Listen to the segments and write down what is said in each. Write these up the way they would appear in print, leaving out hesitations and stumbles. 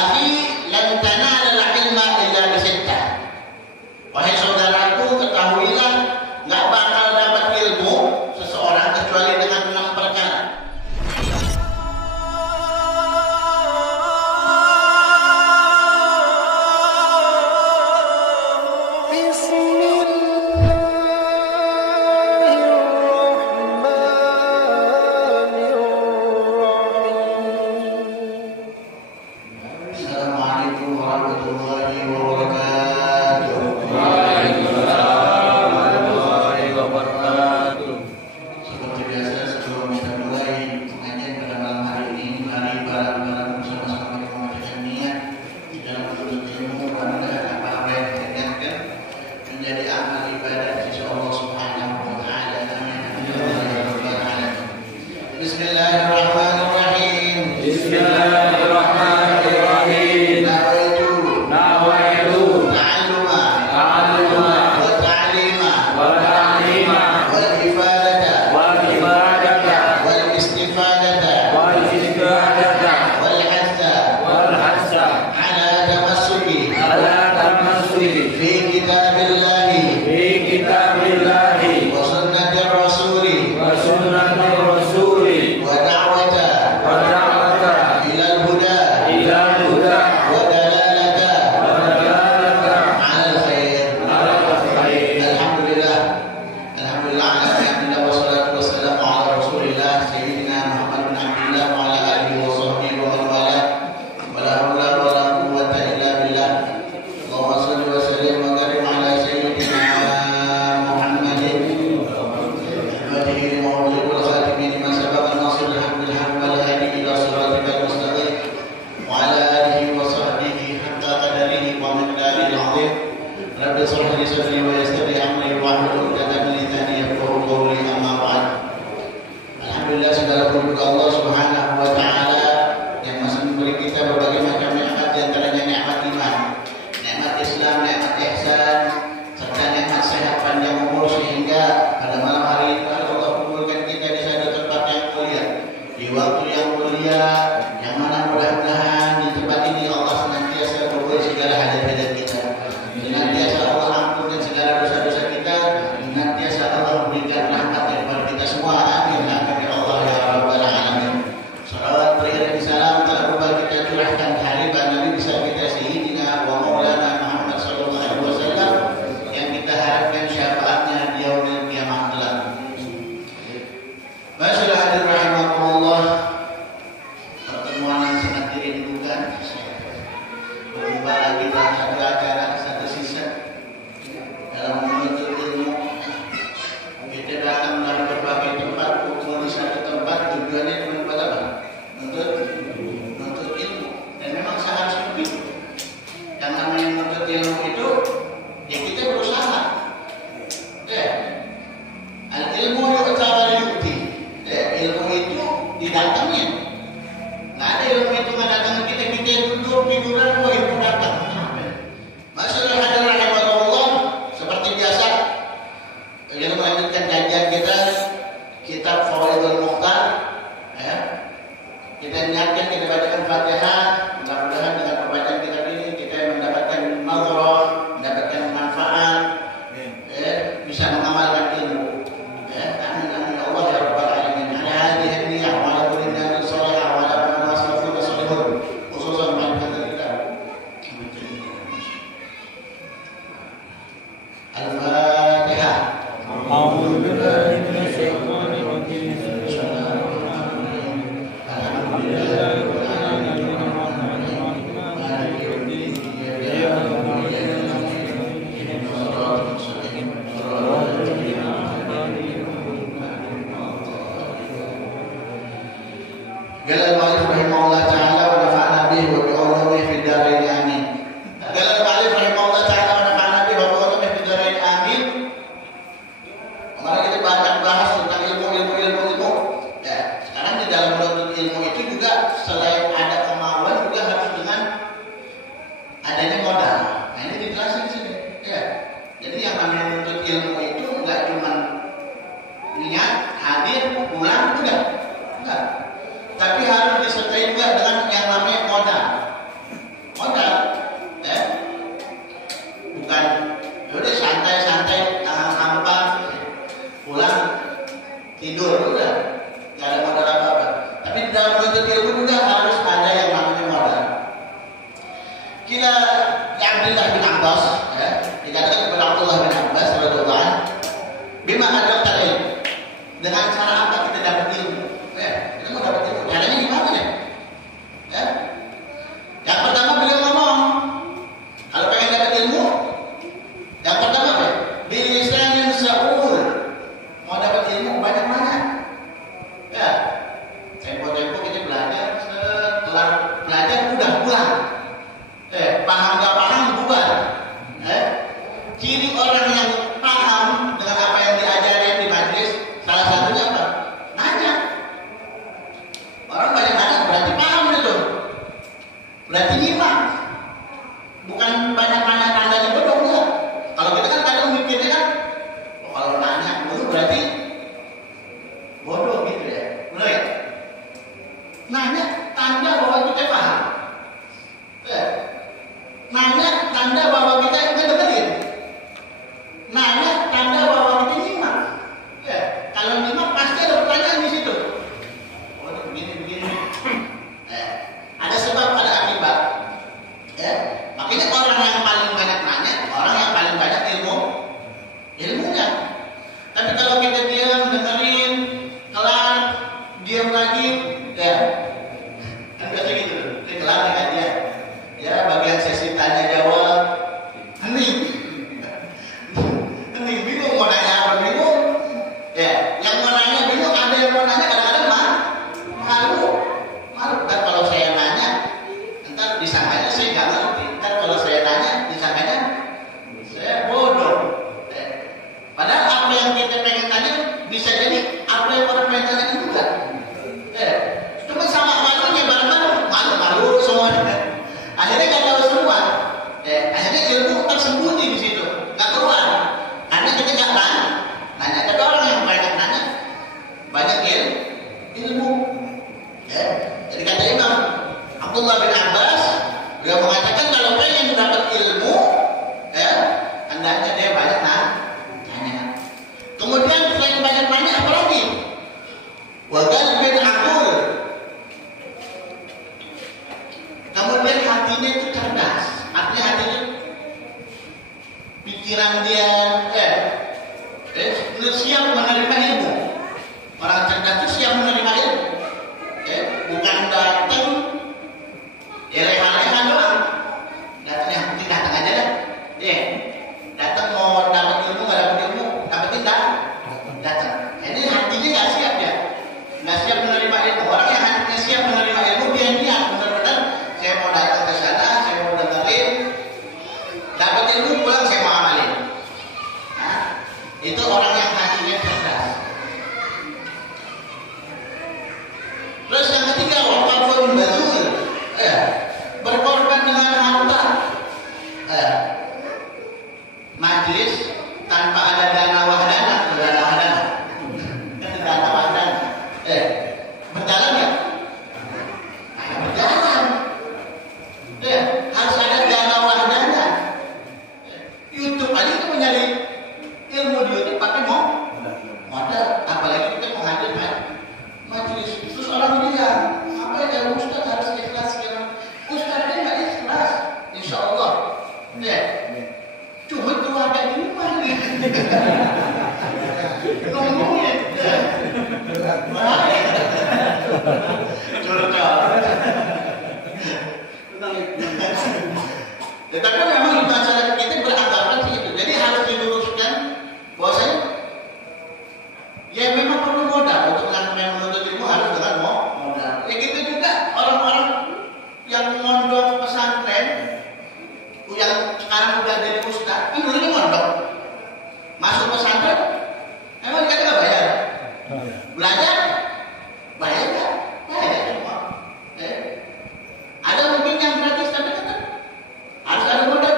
akhi, lan tanalal ilma illa bisittah. Wahai saudaraku, ketahuilah nggak bakal dapat ilmu seseorang kecuali dengan 6 perkara. Assalamualaikum warahmatullahi wabarakatuh. Waalaikumsalam warahmatullahi wabarakatuh. Seperti biasa, sebelum kita mulai pengajian pada malam hari ini, mari bareng-bareng bersama-sama kita membacakan niat di dalam menuntut ilmu. Mudah-mudahan apa-apa yang kita niatkan menjadi amal ibadah di sisi Allah Subhanahu wa Ta'ala. Amin. Bismillahirrahmanirrahim. Bismillahirrahmanirrahim. Nawaitu Ta'alluma wa ta'lima wal ifadata wal istifadata wal hassa ala tamassuki fi kitabillahi wa sunnatir rasuli wa da'wata ilal huda wa dalalata ala al-khair. Alhamdulillah ala ni'matillah wassalatu wassalamu ala rasulillah sayyidina Muhammad bin Abdullah wa ala alihi wa sahbihi wa man wala wa la hawla wa la quwwata illa billah. Allahumma shalli wa sallim wa barik ala sayyidina Muhammadin ahmadihi mawlidul khatimin ma sabaqa nasrul hamdul wal hadi ila siratikal mustaqim wa ala alihi wa sahbihi hatta qadarihi wa miqdaril azim. Rabbi shrah li sadri wa yassir li amri wahlul 'uqdatam min lisani yafqahu qawli. Amma ba'd. Alhamdulillah, segala puji bagi Allah Subhanahu wa Ta'ala yang masih memberi kita berbagai macam nikmat, di antaranya nikmat iman, nikmat Islam, nikmat ihsan, serta nikmat sehat panjang umur, sehingga pada malam hari ini Allah kumpulkan kita di satu tempat yang mulia, di waktu yang mulia, yang mana mudah-mudahan di tempat ini Allah senantiasa memenuhi segala hajat-hajat kita, senantiasa Allah ampunkan segala dosa-dosa kita, senantiasa Allah berikan rahmat kepada kita semua. Amin. Amin ya Allah ya Rabbal Alamin. Salawat beriring salam tak lupa kita curahkan hari Abdullah bin Abbas, ya, dikatakan kepada Abdullah bin Abbas radhiyallahu anhu, bima adrakta ilmu, dengan cara apa kita dapat ilmu? Ya, kita mau dapat ilmu, caranya gimana ya? Ya. Yang pertama beliau ngomong, kalau pengen dapat ilmu, yang pertama apa? Bilisanin sa'ul. Mau dapat ilmu banyak-banyak. Ya. Tempo-tempo kita belajar, setelah belajar udah pulang. Paham gak paham bubar. Ciri orang yang paham dengan apa yang diajarin di majelis, salah satunya apa? Nanya. Orang banyak nanya berarti paham itu. Berarti nyimak. Bukan banyak nanya tandanya bodoh enggak. Kalau kita kan kadang mikirnya kan, oh, kalau nanya dulu berarti bodoh gitu ya. Benar ya? Nanya tanda bahwa kita paham. Nanya tanda bahwa kita dengerin. Nanya tanda bahwa kita nyimak. Kalau nyimak pasti ada pertanyaan di situ. Oh, begini. Ada sebab, ada akibat. Makanya orang yang paling banyak nanya, orang yang paling banyak ilmunya. Tapi kalau kita diam, dengerin, kelar, diam lagi, ya, kan biasa gitu. Kelar dengan dia. Ya, bagian sesi tanya jawab, hening, bingung mau nanya apa, bingung. Ya, yang mau nanya bingung, ada yang mau nanya kadang-kadang malu. Dan kalau saya nanya, ntar disangkanya saya nggak ngerti. Ntar kalau saya nanya, disangkanya saya bodoh. Padahal apa yang kita pengen tanya bisa jadi apa yang orang pengen tanya juga. Cuma sama malunya bareng-bareng, malu semuanya. Akhirnya nggak tahu semua. Akhirnya ilmu tersembunyi di situ, nggak keluar. Karena kita nggak nanya. Ada orang yang banyak nanya, banyak ilmu. Jadi kata Imam Abdullah bin Abbas, beliau mengatakan kalau pengen dapat ilmu, hendaknya dia banyak nanya. Kemudian selain banyak nanya, apa lagi? Wagal bin akul. Kemudian hatinya itu cerdas. Artinya hatinya, pikiran dia siap menerima ilmu. Orang cerdas itu siap menerima ilmu. Bukan datang leha-leha doang. Datang yang penting datang aja dah. Datang mau dapat ilmu, nggak dapat ilmu, dapetin datang. Jadi hatinya nggak siap ya, nggak siap menerima ilmu. Orang yang hatinya siap menerima ilmu, dia niat benar-benar, saya mau datang ke sana, saya mau dengerin, dapat ilmu pulang saya mau amalin. Nah, itu orang yang hatinya cerdas. Terus yang ketiga, waqafun bazul, berkorban dengan harta. Majlis tanpa ada dana wahdana, berjalan ya? Berjalan. Harus ada dana wahdana. YouTube aja itu mencari ilmu di YouTube pakai modal, apalagi kita menghadir majlis. Terus orang bilang, apa ya Ustaz harus ikhlas sekarang? Ustaznya nggak ikhlas, insya Allah. Cuma keluarga di rumah nih. Ngomongnya. Tapi memang di masyarakat kita beranggapan segitu. Jadi harus diluruskan bahwasanya ya memang perlu modal untuk yang menuntut ilmu, harus dengan modal. Gitu juga orang-orang yang mondok pesantren, yang sekarang udah jadi ustaz, kan dulunya mondok, masuk pesantren, emang kita nggak bayar, belajar, bayar nggak? Bayar semua. Ada mungkin yang gratis tapi tetap harus ada modal.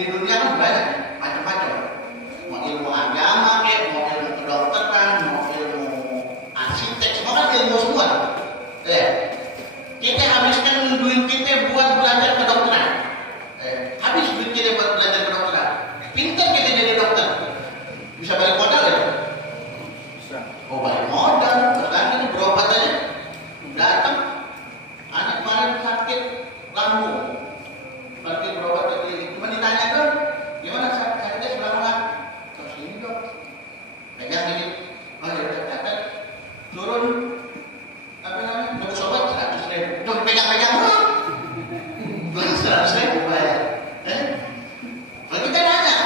di dunia kan banyak macam-macam. Mau ilmu agama, mau ilmu kedokteran, mau ilmu arsitek, semua kan ilmu semua. Kita habiskan duit kita buat belajar kedokteran. Habis duit kita buat belajar kedokteran. Pintar kita jadi dokter. Bisa balik modal ya? Bisa. Oh, balik modal. Sekarang ini berobat aja. Datang. Anak kemarin sakit lambung. Pergi berobat ke klinik. Cuma ditanya dong, gimana sakitnya sebelah mana? Terus ini dok. Pegang ini. Oh ya udah catat. Turun. Apa namanya? Nebus obat 100.000. Dok pegang-pegang dong. 100.000 bayar. Kalau kita nanya,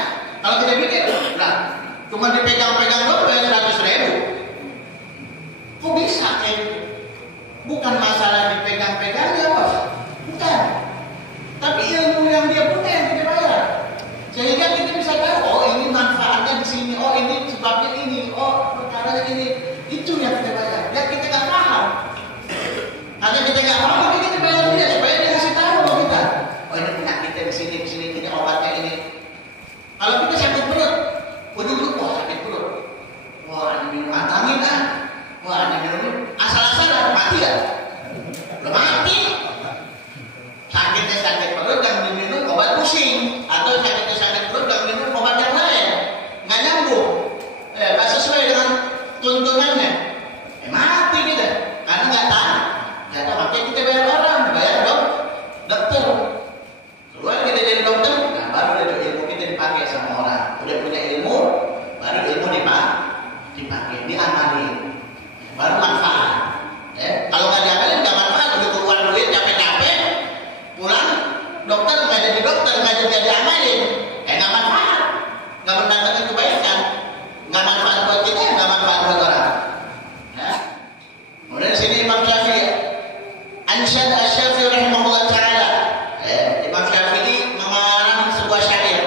kalau kita pikir, nah, cuma dipegang-pegang dong bayar 100.000. Kok bisa kayak gitu? Bukan masalah dipegang-pegang ya bos, bukan. Tapi ilmu yang dia punya yang kita bayar, sehingga kita bisa tahu, oh ini manfaatnya di sini, oh ini sebabnya ini, oh perkaranya ini, itu yang kita bayar. Ya kita nggak paham, karena kita nggak paham, jadi kita bayar dia supaya dia kasih tahu sama kita. Oh ini penyakitnya di sini, ini obatnya ini. Kalau kita sakit perut, dulu wah sakit perut, wah ada minum angin ah, wah ada minum asal-asalan mati ya, belum mati. Sakitnya sakit perut jangan diminum obat pusing, atau sakitnya sakit perut jangan minum obat yang lain, nggak nyambung, nggak sesuai dengan tuntunannya, mati kita karena nggak tahu. Makanya kita bayar orang, bayar dokter. Keluar kita jadi dokter, nah baru ada ilmu kita dipakai sama orang. Udah punya ilmu, baru ilmu dipakai, diamalin, baru manfaat. Kalau nggak diamalin nggak manfaat, udah keluar duit capek-capek, pulang dokter nggak jadi dokter, nggak jadi diamalin, nggak manfaat, nggak mendatangkan kebaikan, nggak manfaat buat kita, nggak manfaat buat orang. Kemudian di sini Imam Syafi'i, Ansyad Asy-Syafi'i rahimahullah taala. Imam Syafi'i mengarang sebuah syair.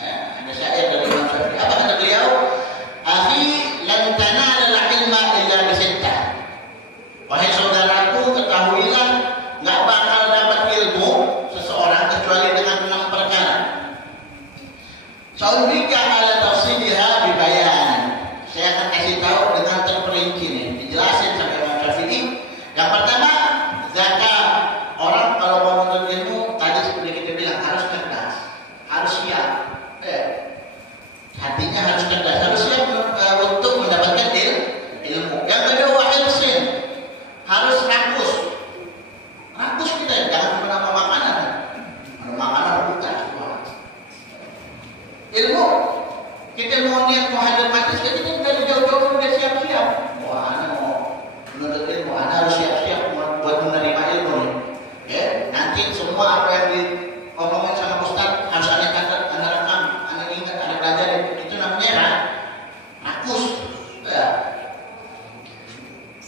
Ada syair dari Imam Syafi'i. Apa kata beliau? Akhi lan tanala al-ilma illa bi sittah. Wahai saudaraku, ketahuilah enggak bakal dapat ilmu seseorang kecuali dengan 6 perkara. Saurika ala tafsiliha bi bayan. Saya akan kasih tahu dengan terperinci nih, dijelasin sama Imam Syafi'i. Yang pertama, zakat. Orang kalau mau menuntut ilmu, tadi seperti kita bilang harus cerdas, harus siap. Hatinya harus cerdas, harus siap untuk mendapatkan ilmu. Yang kedua, ilsin, harus rakus. Rakus kita, jangan cuma nama makanan. Makanan bukan semua. Ilmu, kita mau niat mau hadir majlis, kita dari jauh-jauh udah siap-siap. Wah, anak mau menuntut ilmu, anak harus siap-siap buat menerima ilmu nih. Nanti semua apa yang diomongin sama Ustaz harus ada catat, ada rekam, ada ingat, ada belajar. Itu namanya rakus.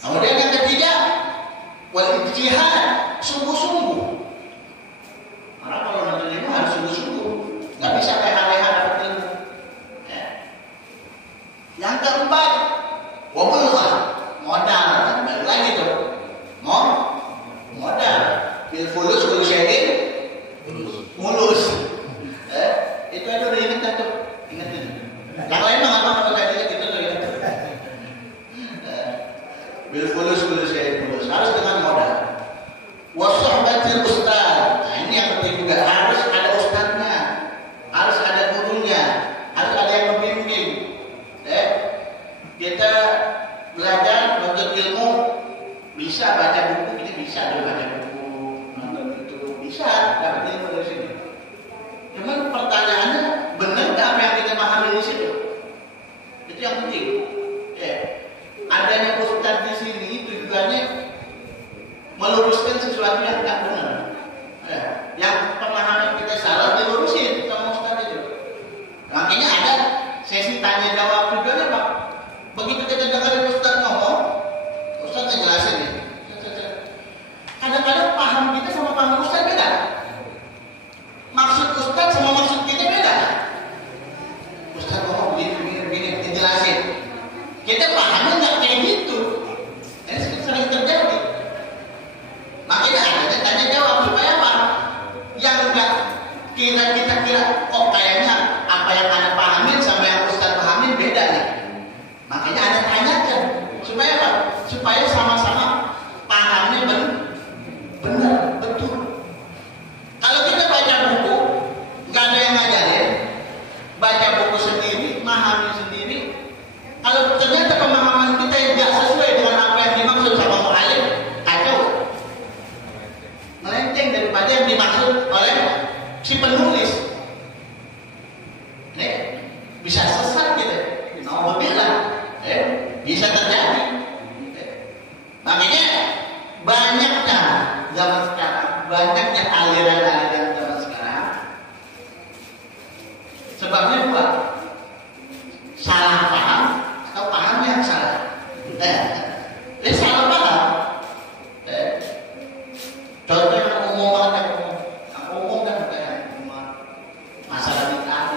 Kemudian yang ketiga, wal ijtihad, sungguh-sungguh. Karena kalau menuntut ilmu harus sungguh-sungguh, nggak bisa leha-leha dapat ilmu. Yang keempat, wabullah, modal. Balik lagi tuh, modal. Bil fulus kul syai'in mulus. Itu aja udah ingat tuh. Ingat itu. Yang lain mah apa kalau tadi gitu tuh ya. Bil fulus kul syai'in mulus. Harus dengan modal. Wa suhbatil ustaz. Nah, ini yang penting juga, harus ada ustaznya. Harus ada gurunya. Harus ada yang membimbing. Kita belajar menuntut ilmu, bisa baca buku, kita bisa dulu baca buku. Bisa dapat ilmu dari sini. Cuman pertanyaannya, benar nggak apa yang kita pahami di situ? Itu yang penting. Adanya ustaz di sini tujuannya supaya kita kira, kok kayaknya apa yang Anda pahamin sama yang Ustaz pahamin beda nih. Makanya Anda tanyakan supaya apa? Supaya sama-sama pahamnya benar, betul. Kalau kita baca buku, nggak ada yang ngajarin, baca buku sendiri, memahami sendiri. Kalau ternyata pemahaman kita yang nggak sesuai dengan apa yang dimaksud sama mu'alim, kacau, melenceng daripada yang dimaksud oleh si penulis. Bisa sesat gitu, nauzubillah, bisa terjadi. Makanya banyaknya zaman sekarang, banyaknya aliran-aliran zaman sekarang. Sebabnya dua, salah paham atau paham yang salah. Salah paham. Contoh yang umum banget, yang umum kan kayak masalah bid'ah.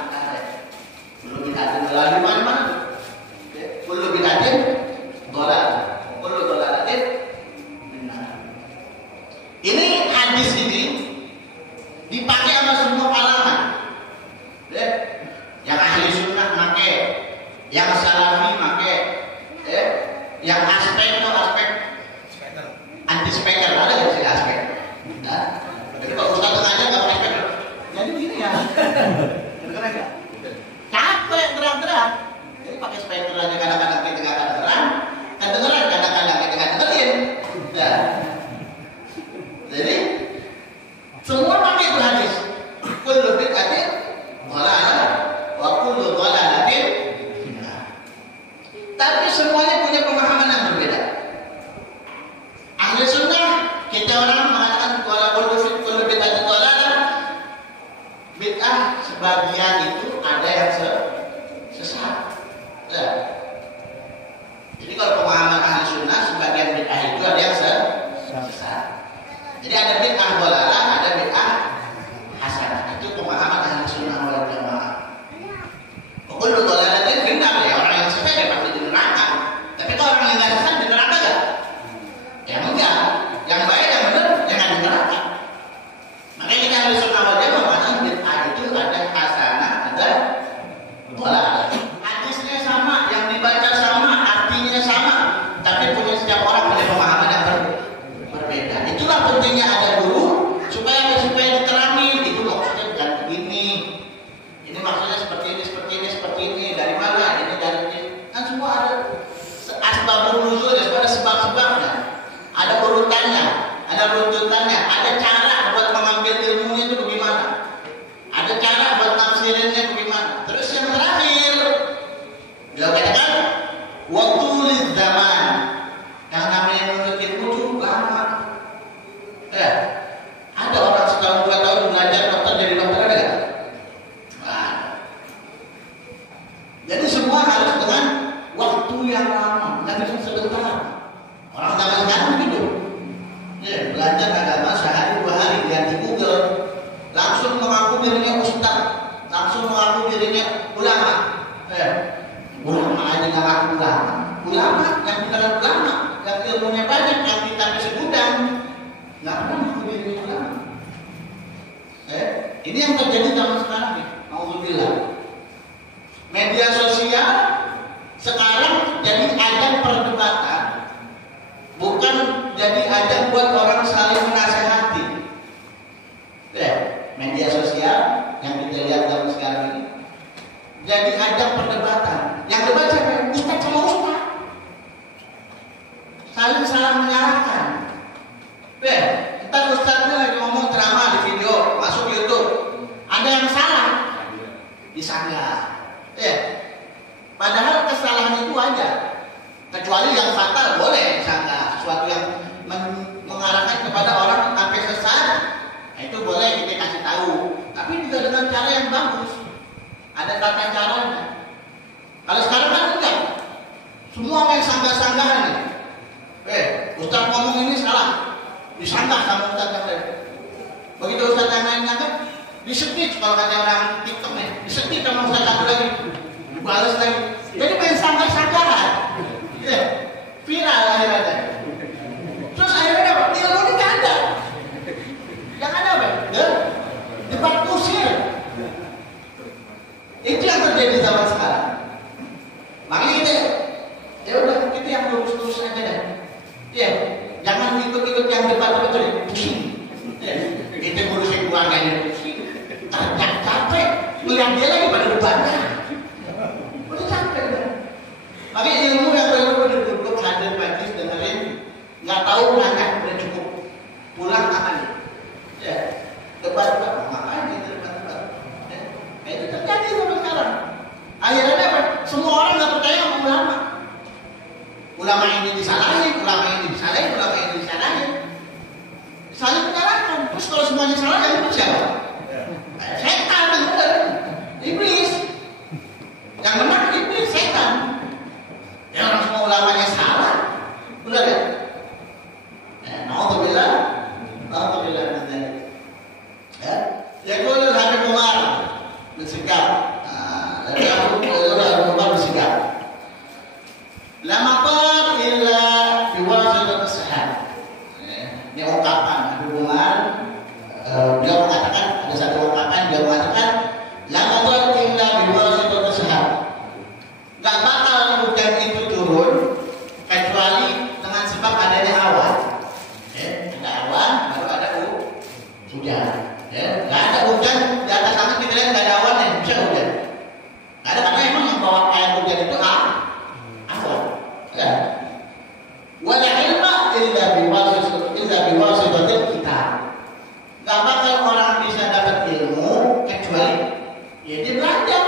Belum bid'ah melalui mana? Belum bid'ah dollar. Ini hadis ini dipakai sama semua kalangan. Yang ahli sunnah pakai, yang salafi pakai, yang aspek anti speaker ada nggak sih aspek? Jadi kalau Ustaz sengaja nggak pakai speaker, jadi begini ya. Keren nggak? Capek terang-terang. Jadi pakai speaker aja kadang-kadang kita nggak kedengeran, kadang-kadang kita nggak dengerin. Jadi semua pakai itu hadis. Kullu bid'atin dhalalah wa kullu dhalalatin finnar. Tapi semuanya punya pemahaman yang berbeda. Ahli sunnah, kita orang mengatakan kullu bid'atin dhalalah. Bid'ah sebagian itu ada yang sesat. Jadi kalau pemahaman ahli sunnah, sebagian bid'ah itu ada yang sesat. Jadi ada bid'ah dhalalah, ada bid'ah hasanah. Itu pemahaman ahli sunnah wal jamaah. Kullu dhalalatin finnar, ya orang yang sesat ya pasti di neraka. Tapi kalau orang yang nggak sesat di neraka enggak? Ya enggak. Yang baik yang benar jangan di neraka. Makanya kita ahli sunnah wal jamaah mengatakan bid'ah itu ada hasanah, ada dhalalah. Hadisnya sama, yang dibaca sama, artinya sama, tapi punya setiap orang punya pemahaman yang berbeda. Itulah pentingnya ada guru supaya diterangi. Itu maksudnya bukan begini. Ini maksudnya seperti ini. Dari mana? Ini dari ini. Kan semua ada asbabun nuzul, ada sebab-sebabnya. Ada urutannya, ada runtutannya, ada cara buat mengambil ilmunya itu bagaimana. Ada cara buat nafsirinnya bagaimana. Terus yang terakhir, beliau katakan waktu zaman. Yang namanya menuntut ilmu itu lama. Ada orang setahun 2 tahun belajar dokter jadi dokter ada nggak? Jadi semua harus dengan waktu yang lama, nggak bisa sebentar. Orang zaman sekarang begitu. Belajar agama sehari 2 hari lihat di Google, langsung mengaku dirinya ustaz, langsung mengaku dirinya ulama. Ulama aja nggak ngaku ulama. Ulama yang bukan ulama, yang ilmunya banyak, yang kita bisa gudang, nggak pernah ngaku dirinya ulama. Ini yang terjadi zaman sekarang nih. Alhamdulillah. Media sosial sekarang jadi ajang perdebatan, bukan jadi ajang buat orang saling menasehati. Media sosial yang kita lihat zaman sekarang ini jadi ajang perdebatan. Yang debat siapa? Ustaz sama ustaz. Saling salah menyalahkan. Entar ustaznya lagi ngomong ceramah di video, masuk YouTube. Ada yang salah, disanggah. Padahal kesalahan itu aja. Kecuali yang fatal boleh disanggah. Sesuatu yang mengarahkan kepada orang sampai sesat, itu boleh kita kasih tahu. Tapi juga dengan cara yang bagus. Ada tata caranya. Kalau sekarang kan enggak. Semua main sanggah-sanggahan nih. Ustaz ngomong ini salah, disanggah sama ustaz yang lain. Begitu ustaz yang lain ngangkat, disekit kalau kata orang TikTok nih, disekit sama ustaz satu lagi, dibalas lagi. Jadi main sanggah-sanggahan. Viral akhirnya. Terus akhirnya apa? Ilmu ini nggak ada. Yang ada apa? Debat kusir. Itu yang terjadi zaman sekarang. Makanya kita, ya udah kita yang lurus-lurus aja deh. Ya, jangan ikut-ikut yang debat itu pusing. Ya, kita ngurusin keluarganya pusing. Capek, melihat dia lagi pada debatnya. Udah capek udah. Makanya ilmu yang baru duduk hadir majlis dengerin, nggak tahu nanya udah cukup. Pulang akan. Ya, debat ngapain gitu debat. Ya, itu terjadi sampai sekarang. Akhirnya apa? Semua orang nggak percaya sama ulama. Ulama ini disalahin, ulama ini disalahin, ulama ini disalahin. Saling menyalahkan. Terus kalau semuanya salah, yang itu siapa? Setan bener. Iblis. Yang benar iblis, setan. Ya orang semua ulamanya salah. Benar ya? Na'udzubillah. Na'udzubillah min dzalik. Ya. Yaqul Habib Umar bersikap. Umar bersikap. La maqam illa biwasitat as-sahab. Ini ungkapan Habib Umar. Beliau mengatakan, ada satu ungkapan dia mengatakan, la maqam illa biwasitat as-sahab. Gak bakal hujan itu turun kecuali dengan sebab adanya awan. Ada awan baru ada hujan. Gak ada hujan di atas langit kita lihat gak ada awan yang bisa hujan. Gak ada, karena emang yang bawa air hujan itu awan. Wala ilma illa biwasitatil kitab. Gak bakal orang bisa dapat ilmu kecuali ya dia belajar,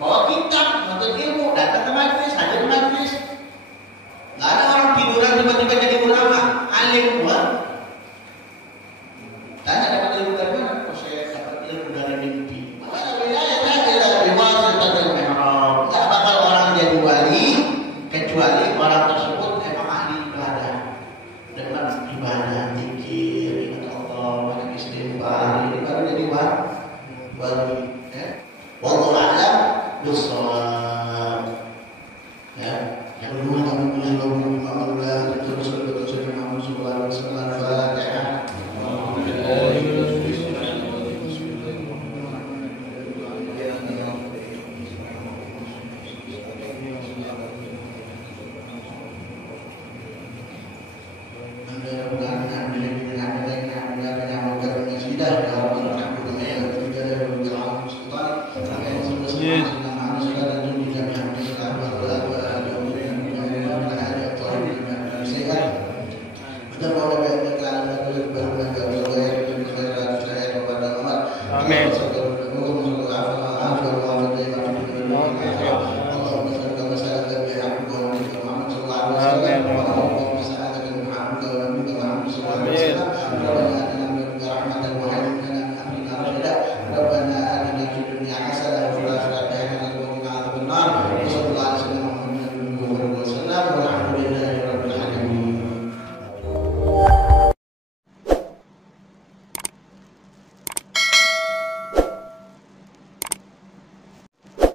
bawa kitab, menuntut ilmu, datang ke majlis, hadir ke majlis. Gak ada orang tiduran tiba-tiba jadi ulama, alim. Tanya dapat ilmu dari mana? Oh, saya dapat ilmu dari mimpi. Gak bakal orang jadi wali kecuali orang tersebut emang ahli ibadah, dengan ibadah, zikir, ingat Allah, banyak istighfar, ini baru jadi wali. Wallahu a'lam bishawab. Ya, yang kedua kami mengulang terus Muhammad sallallahu alaihi wasallam. Fatihah. Amin.